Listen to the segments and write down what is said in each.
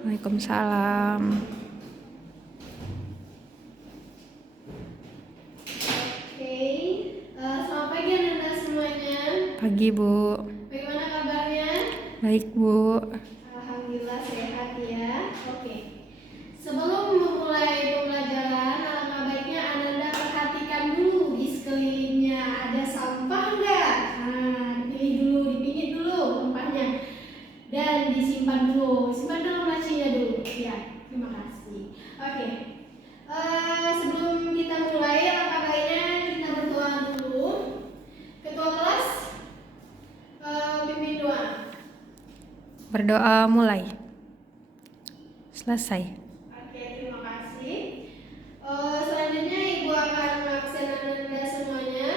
Waalaikumsalam. Oke, selamat pagi anak-anak semuanya. Pagi, Bu. Bagaimana kabarnya? Baik, Bu. Alhamdulillah sehat ya. Oke, sebelum memulai pembelajaran, alangkah baiknya Anda perhatikan dulu di sekelilingnya ada sampah nggak? Nah, dipilih dulu, dipinggit dulu sampahnya, dan disimpan dulu. Simpan dalam lacinya dulu. Ya, terima kasih. Oke. Sebelum kita mulai, alangkah baiknya kita berdoa dulu. Ketua kelas, pimpin doa. Berdoa mulai. Selesai. Oke, terima kasih. Selanjutnya Ibu akan mengabsen Anda semuanya.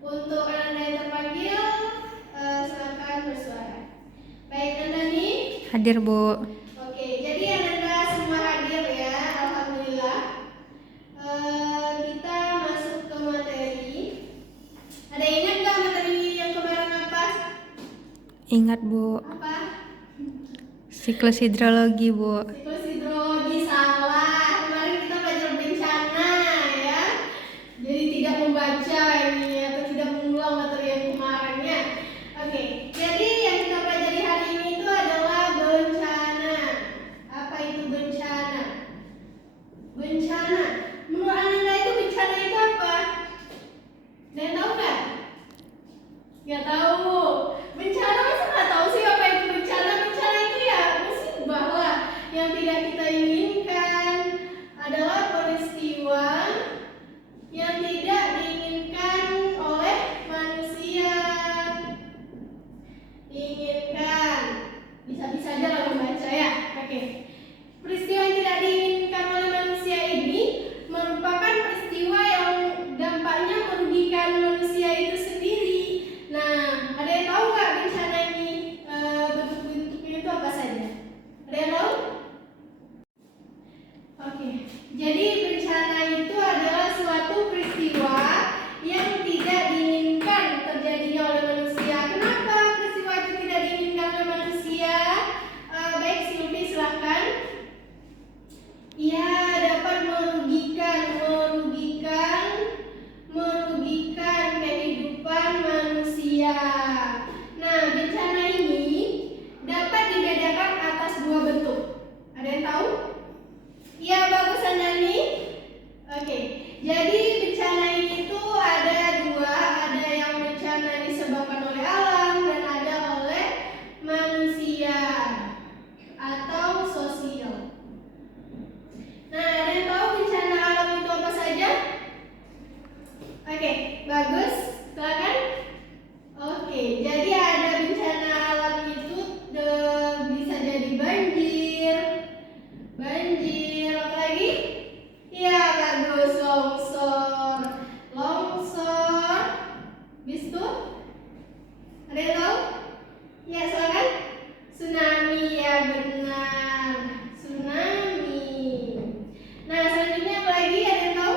Untuk Anda yang terpanggil, silakan bersuara. Baik, Anda nih. Hadir, Bu. Oke, jadi Anda semua hadir ya, alhamdulillah. Kita masuk ke materi. Ada ingat nggak materi yang kemarin apa? Ingat, Bu. Apa? Siklus hidrologi, Bu. Siklus hidrologi salah. Kemarin kita belajar bencana ya. Jadi tidak membaca ini atau tidak mengulang materi yang kemarinnya. Oke, jadi yang kita pelajari hari ini itu adalah bencana. Apa itu bencana? Bencana. Menurut Anda itu bencana itu apa? Dan tahu nggak? Nggak tahu. Bencana masa nggak tahu sih apa itu bencana? Bencana itu ya musibah lah yang tidak kita inginkan, adalah peristiwa yang tidak diinginkan oleh manusia. Diinginkan. Bisa-bisa aja lah membaca ya. Oke. Peristiwa yang tidak diinginkan oleh manusia ini merupakan peristiwa yang dampaknya merugikan manusia itu sendiri. Nah, ada yang tahu nggak bencana ini bentuk-bentuknya itu apa saja? Ada yang tahu? Oke, jadi bencana itu adalah suatu peristiwa yang tidak diinginkan terjadinya oleh manusia. Kenapa peristiwa itu tidak diinginkan oleh manusia? Baik, Silvi silahkan. Ya, dapat merugikan kehidupan manusia. Nah, bencana ini dapat dibedakan atas dua bentuk. Ada yang tahu? Ya, bagus Andani. Oke, jadi bencana ini tuh ada dua, ada yang bencana disebabkan oleh alam dan ada oleh manusia atau sosial. Nah, ada yang tahu bencana alam itu apa saja? Oke, bagus. Silakan. Oke, jadi ada bencana alam itu bisa jadi banjir, apa lagi? Ya, bagus, longsor. Bis itu? Ada yang tahu? Ya, silakan. Tsunami, ya benar. Tsunami. Nah, selanjutnya apa lagi? Ada yang tahu?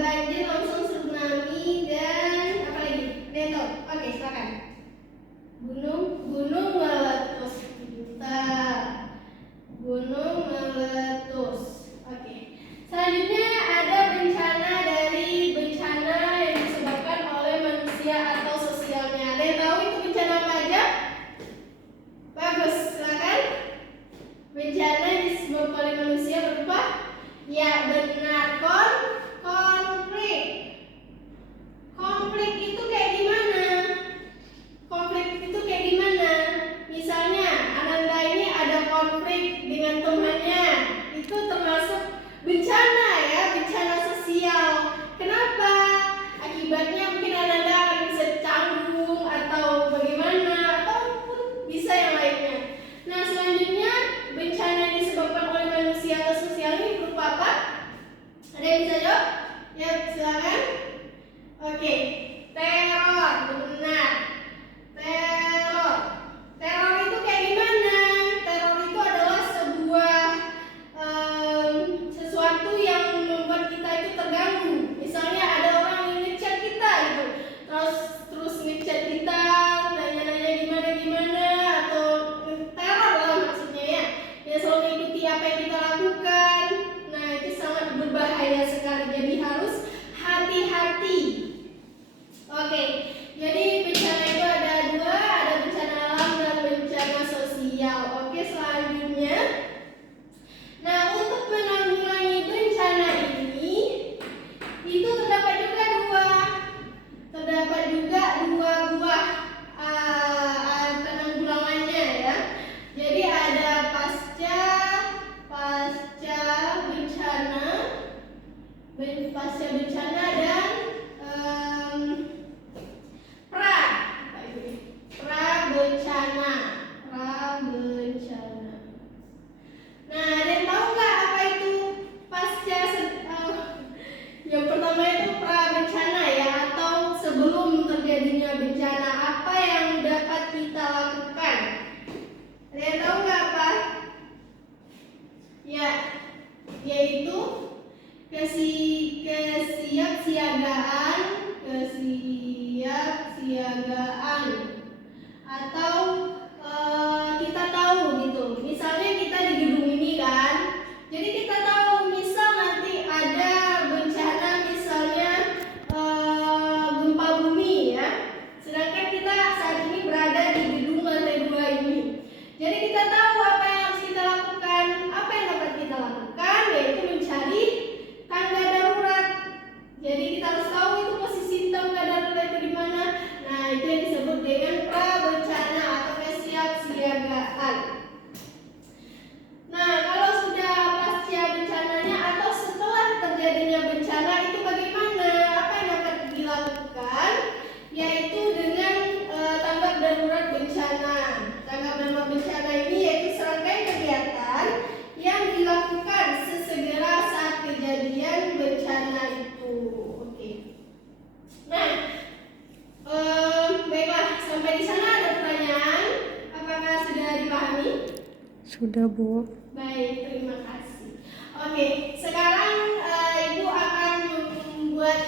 Banjir, longsor, tsunami, dan apa lagi? Ada yang tahu? Oke, silakan. Gunung meletus. Bentar. Gunung meletus. Oke. Selanjutnya ada bencana yang disebabkan oleh manusia atau sosialnya. Ada yang tahu itu bencana apa aja? Bagus, silakan. Bencana yang disebabkan oleh manusia berupa, ya benar, konflik. Konflik itu kayak gimana? Misalnya, Ananda ini ada konflik dengan temannya. Itu termasuk bencana ya, bencana sosial. Kenapa? Akibatnya mungkin Ananda akan bisa canggung atau bagaimana, ataupun bisa yang lainnya. Nah, selanjutnya bencana yang disebabkan oleh manusia atau sosial ini berupa apa? Ada yang kesiagaan. Atau kita tahu gitu, misalnya kita di gedung ini kan, jadi kita tahu misal nanti ada bencana, misalnya gempa bumi ya, sedangkan kita saat ini berada di gedung lantai 2 ini. Jadi kita tahu apa yang harus kita lakukan. Apa yang dapat kita lakukan yaitu mencari tangga darurat. Jadi kita harus tahu itu posisi tangga darurat itu di mana. Nah, itu yang disebut dengan prabencana atau kesiapsiagaan. Nah, kalau sudah pasca bencananya atau setelah terjadinya bencana itu bagaimana? Apa yang dapat dilakukan? Yaitu dengan tanggap darurat bencana. Tanggap darurat bencana ini yaitu serangkaian kegiatan yang dilakukan sesegera saat kejadian bencana itu. Oke. Nah, baiklah, sampai di sana ada pertanyaan? Apakah sudah dipahami? Sudah, Bu. Baik, terima kasih. Oke, sekarang Ibu akan membuat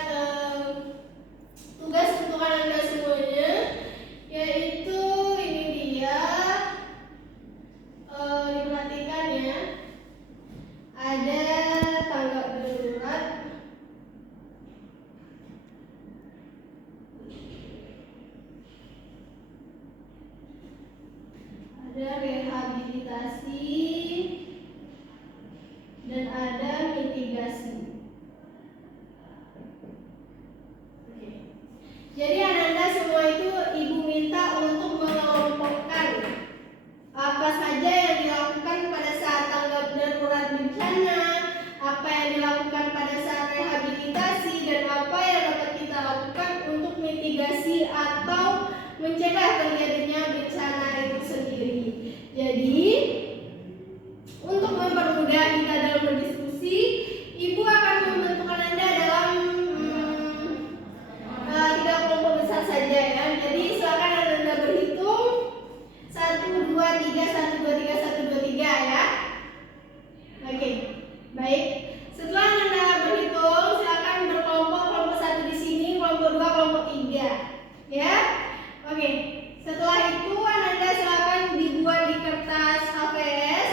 tugas untuk Anda semuanya, yaitu ini dia. Diperhatikan ya. Ada tanggap darurat. Ada rehabilitasi dan ada mitigasi. Oke. Jadi Anda semua itu Ibu minta untuk mengelompokkan apa saja yang dilakukan pada saat tanggap darurat bencana, apa yang dilakukan pada saat rehabilitasi, dan apa yang dapat kita lakukan untuk mitigasi atau mencegah terjadinya bencana itu sendiri. Jadi, untuk mempermudah kita dalam berdiskusi, Ibu akan membentukkan Anda dalam 3 kelompok besar saja ya. Jadi silakan Anda berhitung 1, 2, 3, 1, 2, 3, 1, 2, 3 ya. Oke, baik. Setelah Anda berhitung, silakan berkelompok, kelompok 1 di sini, kelompok 2, kelompok 3 ya. Oke, setelah itu Anda silakan dibuat di kertas HVS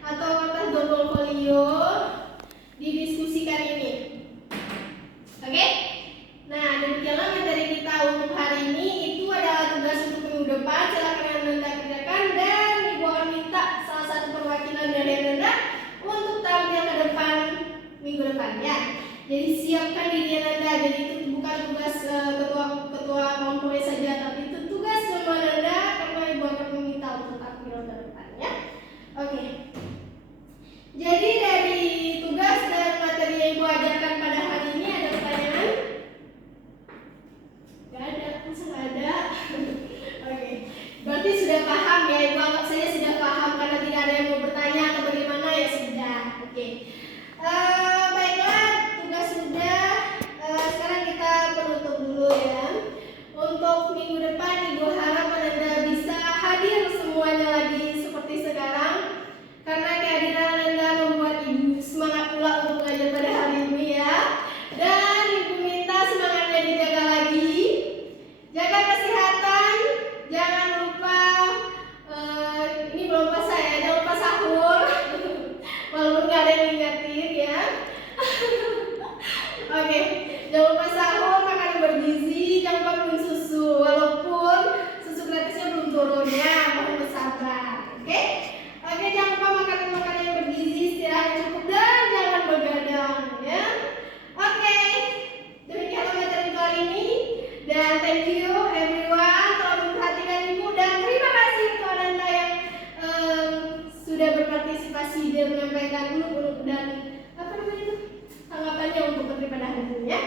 atau kertas double folio, didiskusikan ini. Oke? Nah, demikianlah materi kita untuk hari ini. Itu adalah tugas untuk minggu depan. Silakan Anda kerjakan dan Ibu akan minta salah satu perwakilan dari Anda untuk tampil ke depan minggu depan ya. Jadi siapkan diri Anda. Jadi itu bukan tugas ketua kelompoknya saja, tapi itu tugas semua Anda karena Ibu akan meminta untuk tampil ke depan ya. Oke. Jadi dari tugas dan materi yang Ibu ajarkan pada hari ini ada pertanyaan? Gak ada, masa gak ada? Oke, berarti sudah paham ya, Ibu anggap saya sudah paham karena tidak ada yang mau bertanya atau bagaimana ya sudah. Oke. Baiklah, tugas sudah. Sekarang kita penutup dulu ya. Untuk minggu depan Ibu harap Anda bisa hadir semuanya lagi seperti sekarang, karena kehadiran Anda membuat Ibu semangat pula untuk mengajar pada hari ini ya. Dan Ibu minta semangatnya dijaga lagi. Jaga kesehatan, jangan lupa ini belum puasa ya, jangan lupa sahur. Walaupun gak ada yang ingetin ya. Oke, jangan lupa sahur, makan bergizi, jangan lupa minum susu. Walaupun susu gratisnya belum turun ya, mohon bersabar. Oke, jangan lupa makan makanan yang bergizi, istirahat yang cukup dan jangan begadang ya. Oke, demikianlah materi kali ini. Dan thank you everyone telah memperhatikan Ibu, dan terima kasih untuk Anda yang sudah berpartisipasi dan menyampaikan uluk-uluk dan apa namanya itu tanggapannya untuk materi pada hari ini ya.